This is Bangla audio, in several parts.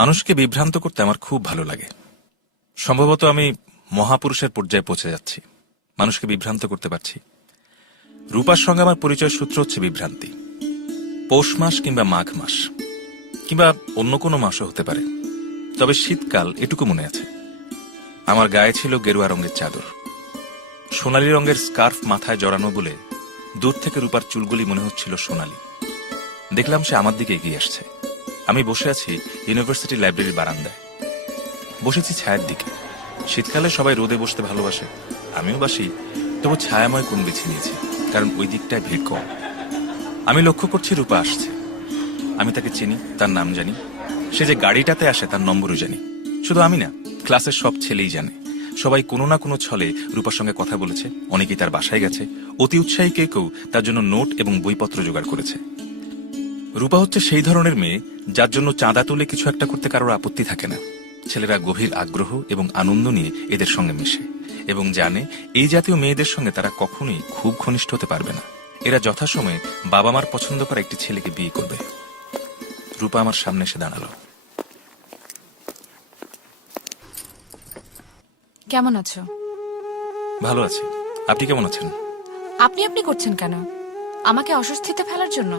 মানুষকে বিভ্রান্ত করতে আমার খুব ভালো লাগে। সম্ভবত আমি মহাপুরুষের পর্যায়ে পৌঁছে যাচ্ছি, মানুষকে বিভ্রান্ত করতে পারছি। রূপার সঙ্গে আমার পরিচয় সূত্র হচ্ছে বিভ্রান্তি। পৌষ মাস কিংবা মাঘ মাস কিংবা অন্য কোনো মাসও হতে পারে, তবে শীতকাল এটুকু মনে আছে, আমার গায়ে ছিল গেরুয়া রঙের চাদর, সোনালী রঙের স্কার্ফ মাথায় জড়ানো বলে দূর থেকে রূপার চুলগুলি মনে হচ্ছিল সোনালী। দেখলাম সে আমার দিকে এগিয়ে আসছে। আমি বসে আছি ইউনিভার্সিটি লাইব্রেরির বারান্দায়, বসেছি ছায়ার দিকে। শীতকালে সবাই রোদে বসতে ভালোবাসে, আমিও বাসি, তবু ছায়াময় কোণ বেছে নিয়েছি, কারণ ওই দিকটায় ভিড় কম। আমি লক্ষ্য করছি রূপা আসছে। আমি তাকে চিনি, তার নাম জানি, সে যে গাড়িটাতে আসে তার নম্বরও জানি। শুধু আমি না, ক্লাসের সব ছেলেই জানে। সবাই কোনো না কোনো ছলে রূপার সঙ্গে কথা বলেছে, অনেকেই তার বাসায় গেছে, অতি উৎসাহী কেউ তার জন্য নোট এবং বইপত্র জোগাড় করেছে। রূপা হচ্ছে সেই ধরনের মেয়ে যার জন্য চাঁদা তুলে কিছু একটা করতে কারোর আপত্তি থাকে না। ছেলেরা গভীর আগ্রহ এবং আনন্দ নিয়ে এদের সঙ্গে মেশে এবং জানে এই জাতীয় মেয়েদের সঙ্গে তারা কখনোই খুব ঘনিষ্ঠ হতে পারবে না। এরা যথাসময়ে বাবা মার পছন্দ করা একটি ছেলেকে বিয়ে করবে। রূপা আমার সামনে এসে দাঁড়ালো। কেমন আছো? ভালো আছি, আপনি কেমন আছেন? আপনি আপনি করছেন কেন? আমাকে অস্বস্তিতে ফেলার জন্য?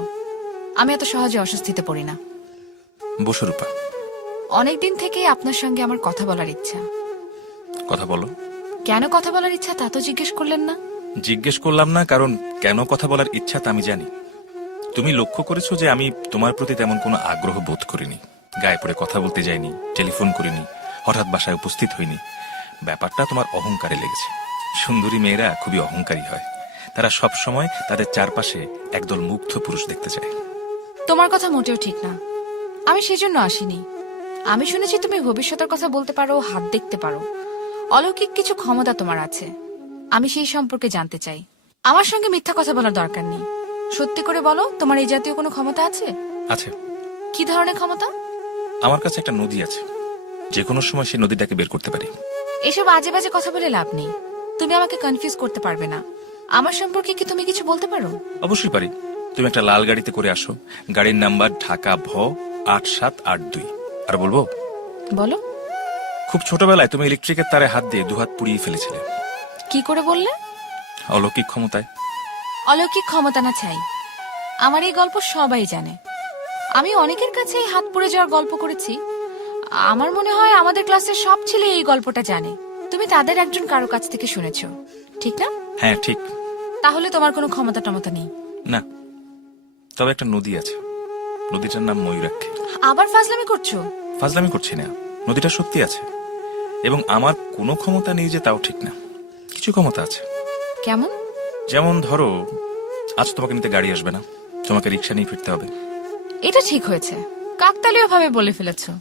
আমি এত সহজে অস্বস্তিতে পড়ি না। বসো রূপা। অনেকদিন থেকেই আপনার সঙ্গে আমার কথা বলার ইচ্ছা। কথা বলো। কেন কথা বলার ইচ্ছা তা তো জিজ্ঞেস করলেন না। জিজ্ঞেস করলাম না, কারণ কেন কথা বলার ইচ্ছা তা আমি জানি। তুমি লক্ষ্য করেছো যে আমি তোমার প্রতি তেমন কোনো আগ্রহ বোধ করিনি, গায়ে পড়ে কথা বলতে যাইনি, টেলিফোন করিনি, হঠাৎ বাসায় উপস্থিত হইনি। ব্যাপারটা তোমার অহংকারে লেগেছে। সুন্দরী মেয়েরা খুবই অহংকারী হয়, তারা সব সময় তাদের চারপাশে একদল মুগ্ধ পুরুষ দেখতে চায়। তোমার কথা মোটেও ঠিক না, আমি সেজন্য আসিনি। আমি শুনেছি তুমি ভবিষ্যতের কথা বলতে পারো, হাত দেখতে পারো, অলৌকিক কিছু ক্ষমতা তোমার আছে। আমি সেই সম্পর্কে জানতে চাই। আমার সঙ্গে মিথ্যা কথা বলার দরকার নেই, সত্যি করে বলো, তোমার এই জাতীয় কোনো ক্ষমতা আছে? আছে। কি ধরনের ক্ষমতা? আমার কাছে একটা নদী আছে, যে কোনো সময় সেই নদীটাকে বের করতে পারি। এসব আজে বাজে কথা বলে লাভ নেই। তুমি আমাকে কনফিউজ করতে পারবে না। আমার সম্পর্কে কি তুমি কিছু বলতে পারো? অবশ্যই পারি। তুমি একটা লাল গাড়িতে করে আসো, গাড়ির নাম্বার ঢাকা ভ 8782। আর বলবো? বলো। খুব ছোটবেলায় তুমি ইলেকট্রিকের তারে হাত দিয়ে দুহাত পুড়িয়ে ফেলেছিলে। কি করে বললে? অলৌকিক ক্ষমতায়। অলৌকিক ক্ষমতা না চাই। আমার এই গল্প সবাই জানে। আমি অনেকের কাছে এই হাত পুড়ে যাওয়ার গল্প করেছি। আমার মনে হয় আমাদের ক্লাসের সব ছেলে এই গল্পটা জানে। তুমি তাদের একজন কারো কাছ থেকে শুনেছো, ঠিক না? হ্যাঁ ঠিক। তাহলে তোমার কোনো ক্ষমতা টমতা নেই। না, তবে একটা নদী আছে, নদীটার নাম ময়ূরাক্ষী। আবার ফাজলামি করছো? ফাজলামি করছি না, নদীটা সত্যি আছে। এবং আমার কোনো ক্ষমতা নেই যে তাও ঠিক না, কিছু ক্ষমতা আছে। কেমন? যেমন ধরো, আজ তোমাকে নিতে গাড়ি আসবে না, তোমাকে রিক্সা নিয়ে ফিরতে হবে। এটা ঠিক হয়েছে, কাকতালীয় ভাবে বলে ফেলেছো।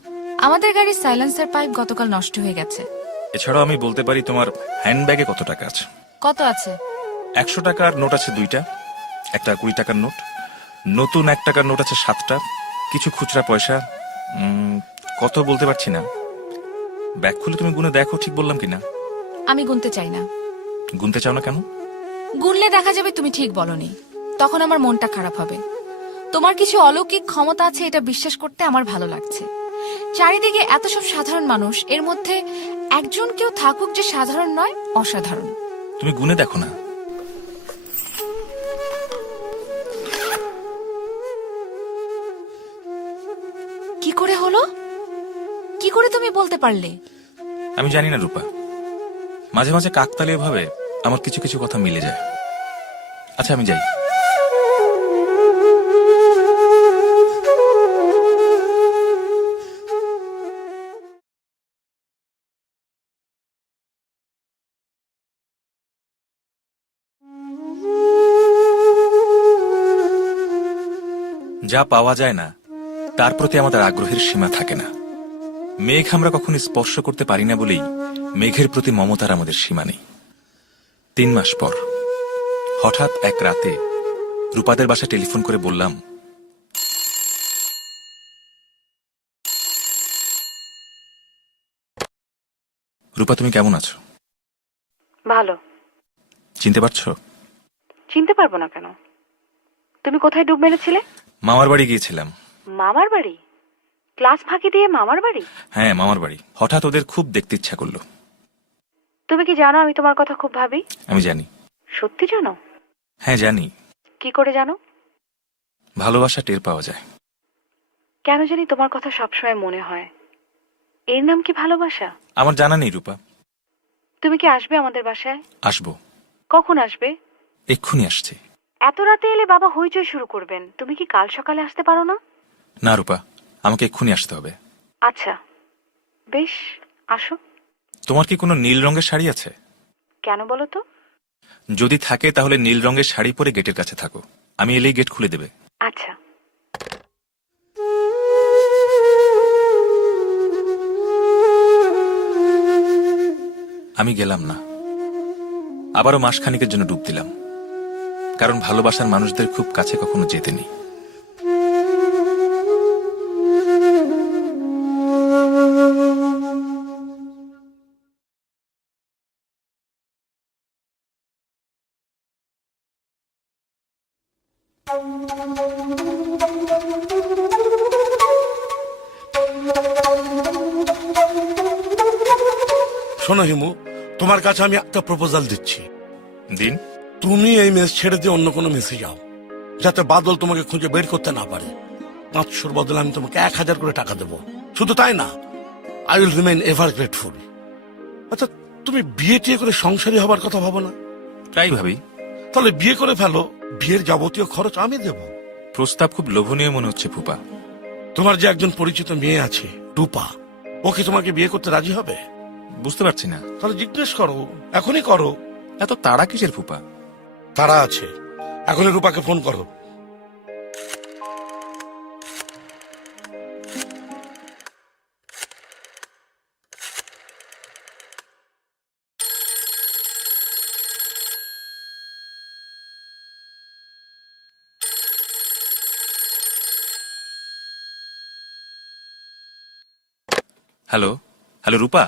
আমাদের গাড়ির সাইলেন্সার পাইপ গতকাল নষ্ট হয়ে গেছে। এছাড়াও আমি বলতে পারি তোমার হ্যান্ডব্যাগে কত টাকা আছে। কত আছে? 100 টাকার নোট আছে 2টা, একটা 20 টাকার নোট, নতুন 1 টাকার নোট আছে 7টা, কিছু খুচরা পয়সা। কত বলতে পারছি না। ব্যাগ খুলে তুমি গুনে দেখো ঠিক বললাম কিনা। আমি গুনতে চাই না। গুনতে চাও না কেন? গুনলে দেখা যাবে তুমি ঠিক বলনি, তখন আমার মনটা খারাপ হবে। তোমার কিছু অলৌকিক ক্ষমতা আছে এটা বিশ্বাস করতে আমার ভালো লাগছে। চারিদিকে এত সব সাধারণ মানুষ, এর মধ্যে একজন কেউ থাকুক যে সাধারণ নয়, অসাধারণ। তুমি গুনে দেখো না। কি করে হলো? কি করে তুমি বলতে পারলে? আমি জানি না রূপা, মাঝে মাঝে কাকতালীয় ভাবে আমার কিছু কিছু কথা মিলে যায়। আচ্ছা আমি যাই। যা পাওয়া যায় না তার প্রতি আমাদের আগ্রহের সীমা থাকে না। মেঘ আমরা কখনো স্পর্শ করতে পারি না বলেই মেঘের প্রতি মমতার আমাদের সীমা নেই। 3 মাস পর হঠাৎ এক রাতে রূপাদের বাসায় টেলিফোন করে বললাম, রূপা তুমি কেমন আছো? ভালো। চিনতে পারছো? চিনতে পারবো না কেন? তুমি কোথায় ডুব মেরেছিলে? মামার বাড়ি গিয়েছিলাম। মামার বাড়ি? ক্লাস ফাঁকি দিয়ে মামার বাড়ি? হ্যাঁ, মামার বাড়ি। হঠাৎ ওদের খুব দেখতে ইচ্ছা করলো। তুমি কি জানো আমি তোমার কথা খুব ভাবি? আমি জানি। সত্যি জানো? হ্যাঁ, জানি। কি করে জানো? ভালোবাসা টের পাওয়া যায়। কেন জানি তোমার কথা সবসময় মনে হয়। এর নাম কি ভালোবাসা? আমার জানা নেই রূপা। তুমি কি আসবে আমাদের বাসায়? আসবো। কখন আসবে? এক্ষুনি আসছে। এত রাতে এলে বাবা হইচই শুরু করবেন। তুমি কি কাল সকালে আসতে পারো না? না রূপা, আমাকে এক্ষুনি আসতে হবে। আচ্ছা, বেশ, আসো। তোমার কি কোনো নীল রঙের শাড়ি আছে? কেন বলো তো? যদি থাকে তাহলে নীল রঙের শাড়ি পরে গেটের কাছে থাকো। আমি এলেই গেট খুলে দেবে। আচ্ছা। আমি গেলাম না। আবারও মাসখানিকের জন্য ডুব দিলাম, কারণ ভালোবাসার মানুষদের খুব কাছে কখনো যেতে নেই। শোনো হিমু, তোমার কাছে আমি একটা প্রপোজাল দিচ্ছি। দিন। তুমি এই মেস ছেড়ে দিয়ে অন্য কোনো মেসে যাও, যাতে বাদল তোমাকে খুঁজে বের করতে না পারে। 500 বদলে আমি তোমাকে 1000 করে টাকা দেবো। শুধু তাই না, I will remain ever grateful. আচ্ছা, তুমি বিয়ে টিয়ে করে সংসারী হবার কথা ভাবো না? তাই ভাবি। তাহলে বিয়ে করে ফেলো, বিয়ের যাবতীয় খরচ আমি দেব। প্রস্তাব খুব লোভনীয় মনে হচ্ছে ফুপা। তোমার যে একজন পরিচিত মেয়ে আছে রূপা, ও কি তোমাকে বিয়ে করতে রাজি হবে? বুঝতে পারছি না। তাহলে জিজ্ঞেস করো, এখনই করো। এত তাড়া কিসের ফুপা? তারা আছে, এখনই রূপাকে ফোন করো। হ্যালো, হ্যালো রূপা।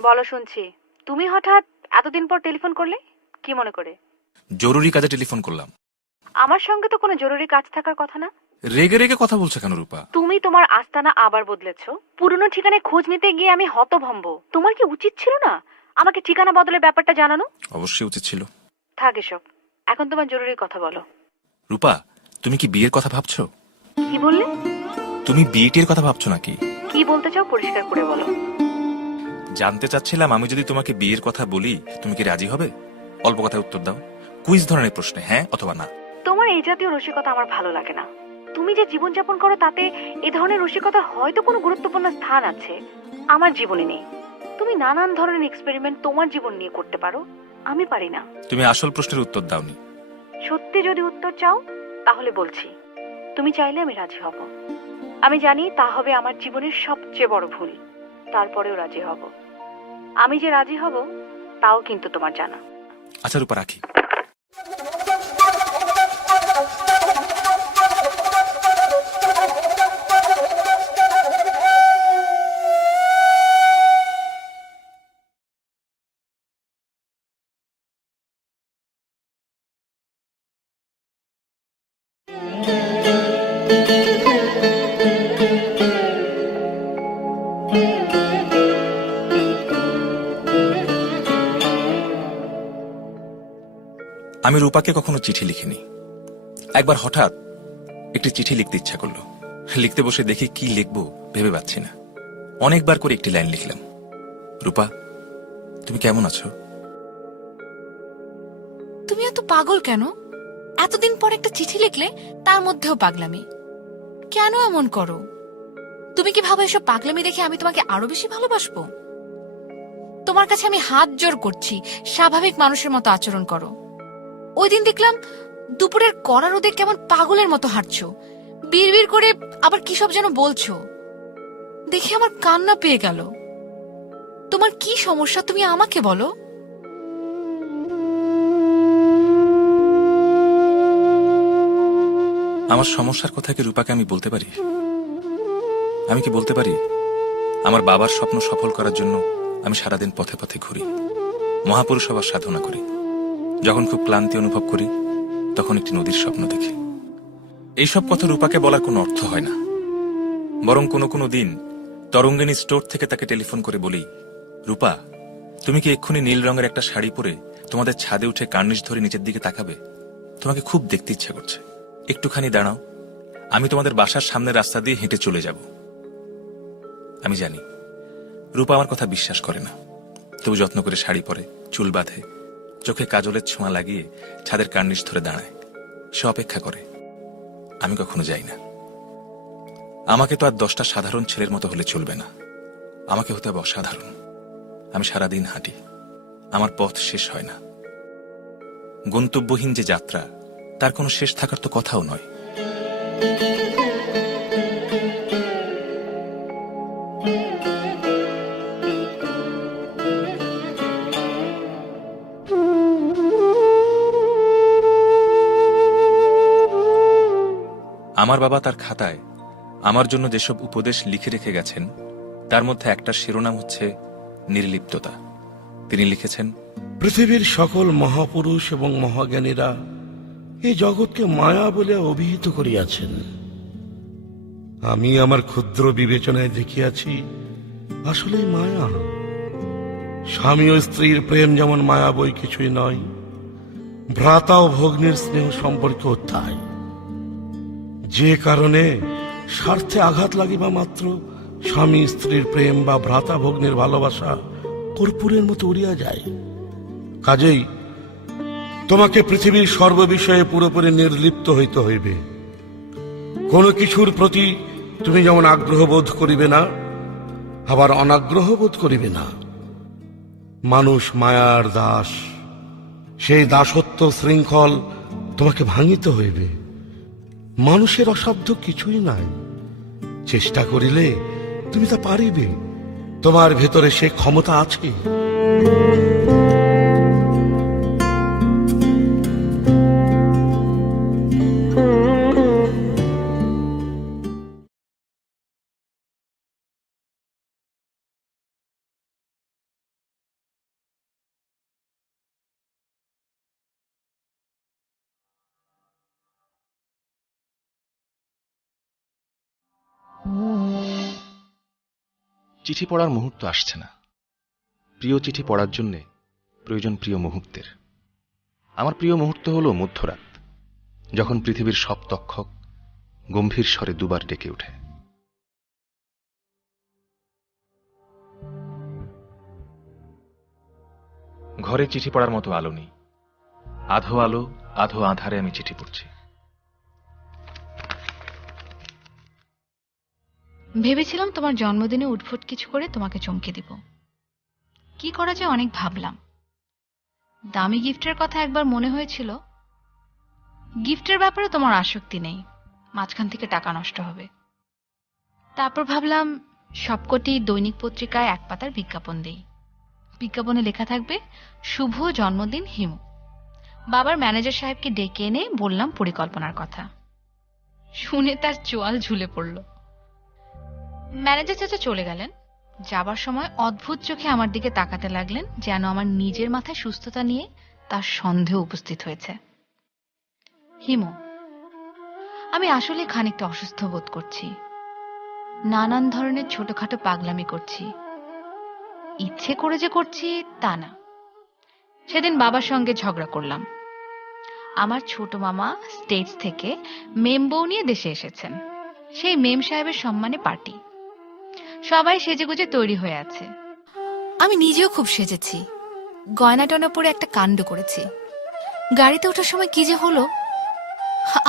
বলো, শুনছি। তুমি হঠাৎ এতদিন পর টেলিফোন করলে, কি মনে করে? জরুরি কাজে টেলিফোন করলাম। আমার সঙ্গে তো কোনো জরুরি কাজ থাকার কথা না। রেগে রেগে কথা বলছে কেন রূপা? তুমি তোমার আস্তানা আবার বদলেছো। পুরনো ঠিকানায় খোঁজ নিতে গিয়ে আমি হতভম্ব। তোমার কি উচিত ছিল না আমাকে ঠিকানা বদলের ব্যাপারটা জানানো? অবশ্যই উচিত ছিল। থাক এসব, এখন তোমার জরুরি কথা বলো। রূপা, তুমি কি বিয়ের কথা ভাবছো? কি বললে? তুমি বিয়েটির কথা ভাবছো নাকি? কি বলতে চাও পরিষ্কার করে বলো। জানতে চাচ্ছিলাম, আমি যদি তোমাকে বিয়ের কথা বলি তুমি কি রাজি হবে? অল্প কথায় উত্তর দাও, কুইজ ধরনের প্রশ্নে হ্যাঁ অথবা না। তোমার এই জাতীয় রসিকতা আমার ভালো লাগে না। তুমি যে জীবনযাপন করো তাতে এ ধরনের রসিকতার হয়তো কোনো গুরুত্বপূর্ণ স্থান আছে, আমার জীবনে নেই। তুমি নানান ধরনের এক্সপেরিমেন্ট তোমার জীবন নিয়ে করতে পারো, আমি পারি না। তুমি আসল প্রশ্নের উত্তর দাওনি। সত্যি যদি উত্তর চাও তাহলে বলছি, তুমি চাইলে আমি রাজি হব। আমি জানি তা হবে আমার জীবনের সবচেয়ে বড় ভুল, তারপরেও রাজি হব। আমি যে রাজি হব তাও কিন্তু তোমার জানা। আচ্ছা রূপা, রাখি। আমি রূপাকে কখনো চিঠি লিখিনি। একবার হঠাৎ একটি চিঠি লিখতে ইচ্ছা করলো। লিখতে বসে দেখি কি লিখবো ভেবে পাচ্ছি না। অনেকবার করে একটি লাইন লিখলাম, রূপা তুমি কেমন আছো? তুমি এত পাগল কেন? এতদিন পর একটা চিঠি লিখলে, তার মধ্যেও পাগলামি। কেন এমন করো? তুমি কি ভাবো এসব পাগলামি দেখে আমি তোমাকে আরো বেশি ভালোবাসবো? তোমার কাছে আমি হাত জোর করছি, স্বাভাবিক মানুষের মতো আচরণ করো। ওই দিন দেখলাম দুপুরের কড়া রোদে কেমন পাগলের মতো হাঁটছো, বিড়বিড় করে আবার কি সব যেন বলছো। দেখে আমার কান্না পেয়ে গেল। তোমার কি সমস্যা তুমি আমাকে বলো। আমার সমস্যার কথা কি রূপাকে আমি বলতে পারি? আমি কি বলতে পারি আমার বাবার স্বপ্ন সফল করার জন্য আমি সারাদিন পথে পথে ঘুরি, মহাপুরুষ হবার সাধনা করি। যখন খুব ক্লান্তি অনুভব করি তখন একটি নদীর স্বপ্ন দেখি। এইসব কথা রূপাকে বলার কোনো অর্থ হয় না। বরং কোনো কোনো দিন তরঙ্গিনী স্টোর থেকে তাকে টেলিফোন করে বলি, রূপা, তুমি কি এক্ষুনি নীল রঙের একটা শাড়ি পরে তোমাদের ছাদে উঠে কার্নিশ ধরে নিচের দিকে তাকাবে? তোমাকে খুব দেখতে ইচ্ছে করছে, একটুখানি দাঁড়াও, আমি তোমাদের বাসার সামনের রাস্তা দিয়ে হেঁটে চলে যাব। আমি জানি রূপা আমার কথা বিশ্বাস করে না, তবু যত্ন করে শাড়ি পরে, চুল বাঁধে, চোখে কাজলের ছোঁয়া লাগিয়ে ছাদের কার্নিশ ধরে দাঁড়ায়। সে অপেক্ষা করে, আমি কখনো যাই না। আমাকে তো আর 10টা সাধারণ ছেলের মতো হলে চলবে না, আমাকে হতে হবে অসাধারণ। আমি সারাদিন হাঁটি, আমার পথ শেষ হয় না। গন্তব্যহীন যে যাত্রা, তার কোনো শেষ থাকার তো কথাও নয়। আমার বাবা তার খাতায় আমার জন্য যেসব উপদেশ লিখে রেখে গেছেন, তার মধ্যে একটা শিরোনাম হচ্ছে নির্লিপ্ততা। তিনি লিখেছেন, পৃথিবীর সকল মহাপুরুষ এবং মহাজ্ঞানীরা এই জগৎকে মায়া বলে অভিহিত করিয়াছেন। আমি আমার ক্ষুদ্র বিবেচনায় দেখিয়াছি আসলে মায়া। স্বামী ও স্ত্রীর প্রেম যেমন মায়া বই কিছুই নয়, ভ্রাতা ও ভগ্নীর স্নেহ সম্পর্কেও তাই। যে কারণে স্বার্থে আঘাত লাগিবা মাত্র স্বামী স্ত্রীর প্রেম বা ভ্রাতা ভগ্নীর ভালোবাসা কর্পূরের মতো উড়িয়া যায়। কাজেই তোমাকে পৃথিবীর সর্ববিষয়ে পুরোপুরি নির্লিপ্ত হইতে হইবে। কোনো কিছুর প্রতি তুমি যেমন আগ্রহ বোধ করিবে না, আবার অনাগ্রহ বোধ করিবে না। মানুষ মায়ার দাস, সেই দাসত্ব শৃঙ্খল তোমাকে ভাঙিতে হইবে। মানুষের অসাধ্য কিছুই নাই, চেষ্টা করিলে তুমি তা পারিবে। তোমার ভেতরে সে ক্ষমতা আছে। চিঠি পড়ার মুহূর্ত আসছে না। প্রিয় চিঠি পড়ার জন্যে প্রয়োজন প্রিয় মুহূর্তের। আমার প্রিয় মুহূর্ত হল মধ্যরাত, যখন পৃথিবীর সব তক্ষক গম্ভীর স্বরে দুবার ডেকে ওঠে। ঘরে চিঠি পড়ার মতো আলো নেই। আধো আলো আধো আঁধারে আমি চিঠি পড়ছি। ভেবেছিলাম তোমার জন্মদিনে উদ্ভট কিছু করে তোমাকে চমকে দিব। কি করা যায় অনেক ভাবলাম। দামি গিফটের কথা একবার মনে হয়েছিল। গিফটের ব্যাপারে তোমার আসক্তি নেই, মাঝখান থেকে টাকা নষ্ট হবে। তারপর ভাবলাম সবকটি দৈনিক পত্রিকায় এক পাতার বিজ্ঞাপন দেই। বিজ্ঞাপনে লেখা থাকবে, শুভ জন্মদিন হিমু। বাবার ম্যানেজার সাহেবকে ডেকে এনে বললাম পরিকল্পনার কথা। শুনে তার চোয়াল ঝুলে পড়ল। ম্যানেজার চাচা চলে গেলেন। যাবার সময় অদ্ভুত চোখে আমার দিকে তাকাতে লাগলেন, যেন আমার নিজের মাথায় সুস্থতা নিয়ে তার সন্দেহ উপস্থিত হয়েছে। হিমু, আমি আসলে খানিকটা অসুস্থ বোধ করছি। নানান ধরনের ছোটখাটো পাগলামি করছি। ইচ্ছে করে যে করছি তা না। সেদিন বাবার সঙ্গে ঝগড়া করলাম। আমার ছোট মামা স্টেটস থেকে মেম বউ নিয়ে দেশে এসেছেন। সেই মেম সাহেবের সম্মানে পার্টি। সবাই সেজেগুজে তৈরি হয়ে আছে। আমি নিজেও খুব সেজেছি, গয়না টয়না পরে একটা কাণ্ড করেছি। গাড়িতে ওঠার সময় কি যে হলো,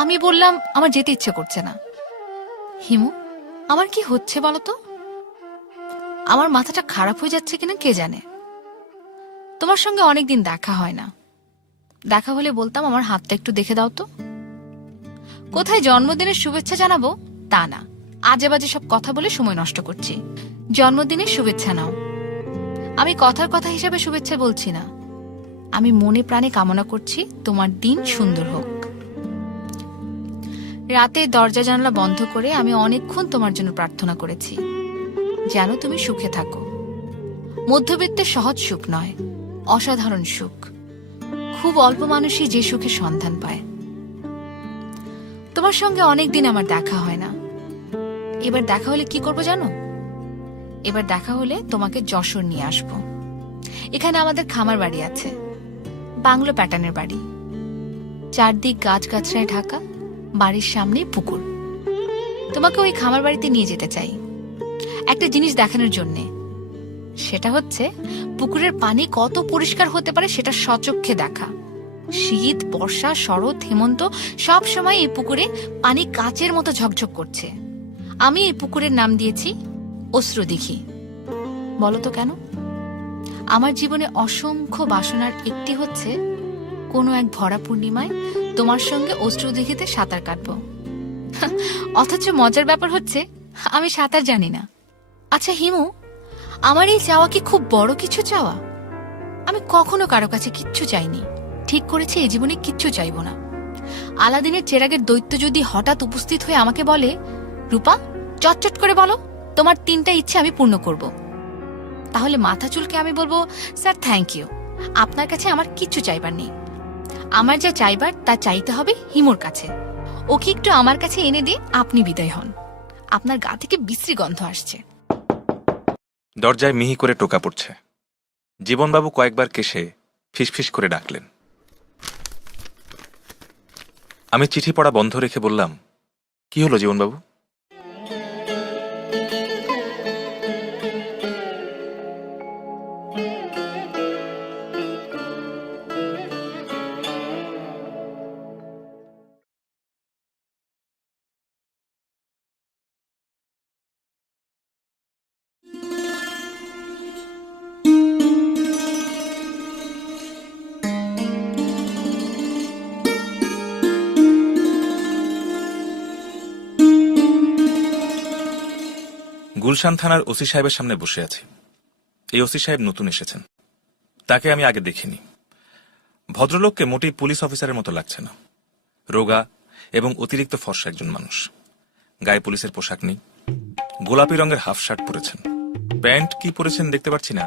আমি বললাম আমার যেতে ইচ্ছে করছে না। হিমু, আমার কি হচ্ছে বলতো? আমার মাথাটা খারাপ হয়ে যাচ্ছে কিনা কে জানে। তোমার সঙ্গে অনেকদিন দেখা হয় না। দেখা হলে বলতাম আমার হাতটা একটু দেখে দাও তো। কোথায় জন্মদিনের শুভেচ্ছা জানাবো তা না, আজে বাজে সব কথা বলে সময় নষ্ট করছি। জন্মদিনের শুভেচ্ছা নাও। আমি কথার কথা হিসাবে শুভেচ্ছা বলছি না, আমি মনে প্রাণে কামনা করছি তোমার দিন সুন্দর হোক। রাতে দরজা জানালা বন্ধ করে আমি অনেকক্ষণ তোমার জন্য প্রার্থনা করেছি, যেন তুমি সুখে থাকো। মধ্যবিত্তের সহজ সুখ নয়, অসাধারণ সুখ। খুব অল্প মানুষই যে সুখের সন্ধান পায়। তোমার সঙ্গে অনেকদিন আমার দেখা হয় না। এবার দেখা হলে কি করব জানো? এবার দেখা হলে তোমাকে যশোর নিয়ে আসব। এখানে আমাদের খামার বাড়ি আছে, বাংলো প্যাটার্নের বাড়ি, চারদিক গাছগাছড়ায় ঢাকা, বাড়ির সামনে পুকুর। তোমাকে ওই খামার বাড়িতে নিয়ে যেতে চাই একটা জিনিস দেখানোর জন্যে। সেটা হচ্ছে পুকুরের পানি কত পরিষ্কার হতে পারে সেটা সচক্ষে দেখা। শীত, বর্ষা, শরৎ, হেমন্ত সব সময় এই পুকুরে পানি কাচের মতো ঝকঝক করছে। আমি এই পুকুরের নাম দিয়েছি অশ্রুদিঘি। বলো তো কেন? আমার জীবনে অসংখ্য বাসনার একটি হচ্ছে কোনো এক ভরা পূর্ণিমায় তোমার সঙ্গে অশ্রুদিঘিতে সাঁতার কাটবো। অথচ মজার ব্যাপার হচ্ছে আমি সাঁতার জানি না। আচ্ছা হিমু, আমার এই চাওয়া কি খুব বড় কিছু চাওয়া? আমি কখনো কারো কাছে কিচ্ছু চাইনি, ঠিক করেছি এই জীবনে কিচ্ছু চাইবো না। আলাদিনের চেরাগের দৈত্য যদি হঠাৎ উপস্থিত হয়ে আমাকে বলে, রূপা চটচট করে বলো তোমার 3টা ইচ্ছে আমি পূর্ণ করব, তাহলে মাথা চুলকে আমি বলবো, স্যার থ্যাংক ইউ, আপনার কাছে আমার কিচ্ছু চাইবার নেই। আমার যা চাইবার তা চাইতে হবে হিমুর কাছে। ওকে একটু আমার কাছে এনে দিয়ে আপনি বিদায় হন। আপনার গা থেকে বিশ্রী গন্ধ আসছে। দরজায় মিহি করে টোকা পড়ছে। জীবনবাবু কয়েকবার কেশে ফিসফিস করে ডাকলেন। আমি চিঠি পড়া বন্ধ রেখে বললাম, কি হলো জীবনবাবু? গুলশান থানার ওসি সাহেবের সামনে বসে আছি। এই ওসি সাহেব নতুন এসেছেন, তাকে আমি আগে দেখিনি। ভদ্রলোককে মোটেই পুলিশ অফিসারের মতো লাগছে না। রোগা এবং অতিরিক্ত ফর্সা একজন মানুষ। গায়ে পুলিশের পোশাক নেই, গোলাপি রঙের হাফ শার্ট পরেছেন। প্যান্ট কি পরেছেন দেখতে পাচ্ছি না।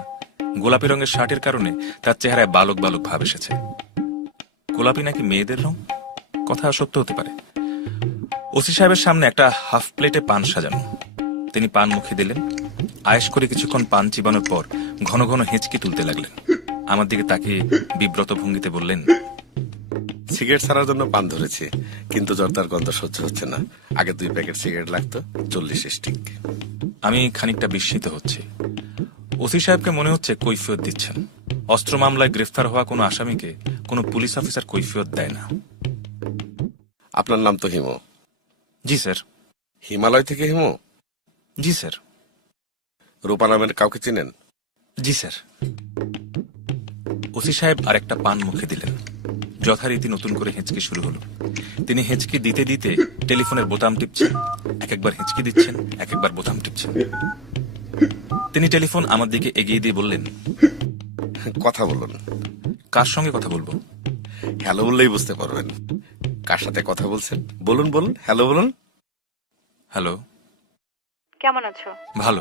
গোলাপি রঙের শার্টের কারণে তার চেহারায় বালক বালক ভাব এসেছে। গোলাপি নাকি মেয়েদের রং? কথা সত্য হতে পারে। ওসি সাহেবের সামনে একটা হাফ প্লেটে পান সাজানো। তিনি পান মুখে দিলেন। আয়েশ করে কিছুক্ষণ পান চিবানোর পর ঘন ঘন হেঁচকি তুলতে লাগলেন। আমার দিকে তাকিয়ে বিব্রত ভঙ্গিতে বললেন, সিগারেট ছাড়ার জন্য পান ধরেছি, কিন্তু জর্দার গন্ধ সহ্য হচ্ছে না। আগে 2 প্যাকেট সিগারেট লাগতো, 40 স্টিক। আমি খানিকটা বিস্মিত হচ্ছি। ওসি সাহেবকে মনে হচ্ছে কৈফিয়ত দিচ্ছেন। অস্ত্র মামলায় গ্রেফতার হওয়া কোনো আসামিকে কোনো পুলিশ অফিসার কৈফিয়ত দেয় না। আপনার নাম তো হিমু। জি স্যার। হিমালয় থেকে হিমু? জি স্যার। রূপা নামের কাউকে চিনেন? জি স্যার। ওসি সাহেব আরেকটা পান মুখে দিলেন। যথারীতি নতুন করে হেঁচকি শুরু হলো। তিনি হেঁচকি দিতে দিতে টেলিফোনের বোতাম টিপছেন, এক একবার হেঁচকি দিচ্ছেন, এক একবার বোতাম টিপছেন। তিনি টেলিফোন আমার দিকে এগিয়ে দিয়ে বললেন, কথা বলুন। কার সঙ্গে কথা বলবো? হ্যালো বললেই বুঝতে পারবেন কার সাথে কথা বলছেন। বলুন বলুন, হ্যালো বলুন। হ্যালো। কেমন আছো? ভালো।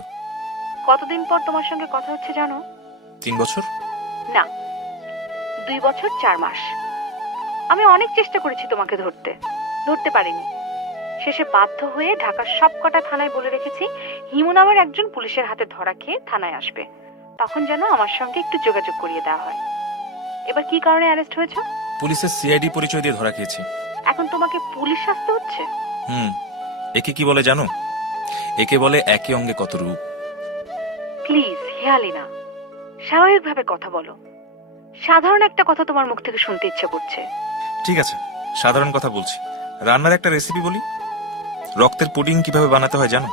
কতদিন পর তোমার সঙ্গে কথা হচ্ছে জানো? 3 বছর? না, 2 বছর 4 মাস। আমি অনেক চেষ্টা করেছি তোমাকে ধরতে পারিনি। শেষে বাধ্য হয়ে ঢাকার সবকটা থানায় বলে রেখেছি হিমু নামের একজন পুলিশের হাতে ধরা খেয়ে থানায় আসবে। তখন যেন আমার সঙ্গে একটু যোগাযোগ করিয়ে দেওয়া হয়। এবার কি কারণে অ্যারেস্ট হয়েছো? পুলিশের সিআইডি পরিচয় দিয়ে ধরা খেয়েছি। এখন তোমাকে পুলিশ আসতে হচ্ছে? একে কি বলে জানো? একে বলে একে অঙ্গে কত রূপ। প্লিজ হেয়ালি না, স্বাভাবিকভাবে কথা বলো। সাধারণ একটা কথা তোমার মুখ থেকে শুনতে ইচ্ছে করছে। ঠিক আছে, সাধারণ কথা বলছি। রান্নার একটা রেসিপি বলি। রক্তের পুডিং কিভাবে বানাতে হয় জানো?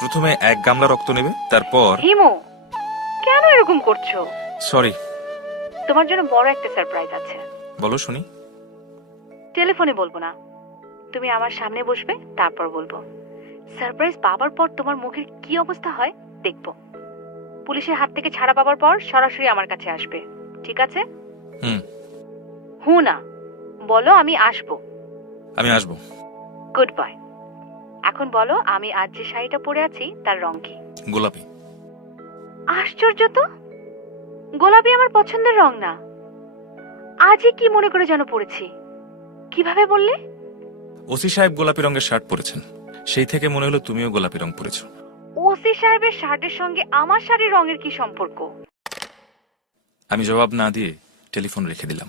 প্রথমে 1 গামলা রক্ত নেবে, তারপর... হিমু, কেন এরকম করছো? সরি। তোমার জন্য বড় একটা সারপ্রাইজ আছে। বলো শুনি। টেলিফোনে বলবো না, তুমি আমার সামনে বসবে, তারপর বলবো। সারপ্রাইজ পাওয়ার পর তোমার মুখের কি অবস্থা হয় দেখবো। পুলিশের হাত থেকে ছাড়া পাওয়ার পর সরাসরি আমার কাছে আসবে, ঠিক আছে? হু না, বলো আমি আসবো। আমি আসবো। Good bye. এখন বলো, আমি আজ যে শাড়িটা পরে আছি তার রং কি? গোলাপি। আশ্চর্য তো, গোলাপি আমার পছন্দের রং না। আজই কি মনে করে যেন পড়েছি। কিভাবে বললে? ওসি সাহেব গোলাপি রঙের শার্ট পরেছেন, সেই থেকে মনে হলো তুমিও গোলাপি রং পরেছো। ওসি সাহেবের শার্টের সঙ্গে আমার শাড়ির রঙের কি সম্পর্ক? আমি জবাব না দিয়ে টেলিফোন রেখে দিলাম।